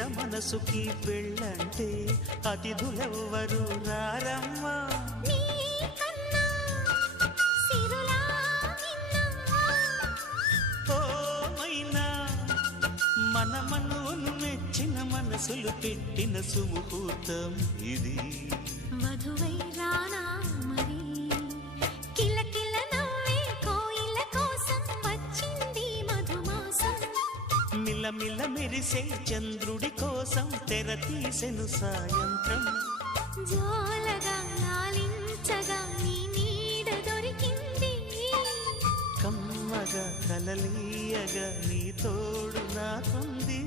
పేద మనసుకి పెళ్ళంటే అతిథులెవ్వరు రారమ్మా. ఓమైనా మనమనును మెచ్చిన మనసులు పెట్టిన సుముహూర్తం ఇది. మధువై రానా మరి కిలకిల నవ్వే కోయిల కోసం వచ్చింది మధుమాసం. మిలమిల మెరిసే చంద్రుడి కోసం తెర తీసెను సాయంత్రం. జోలగా లాలించగా నీ నీడ దొరికింది. కమ్మగా కలలీయగా నీ తోడు నాకుంది.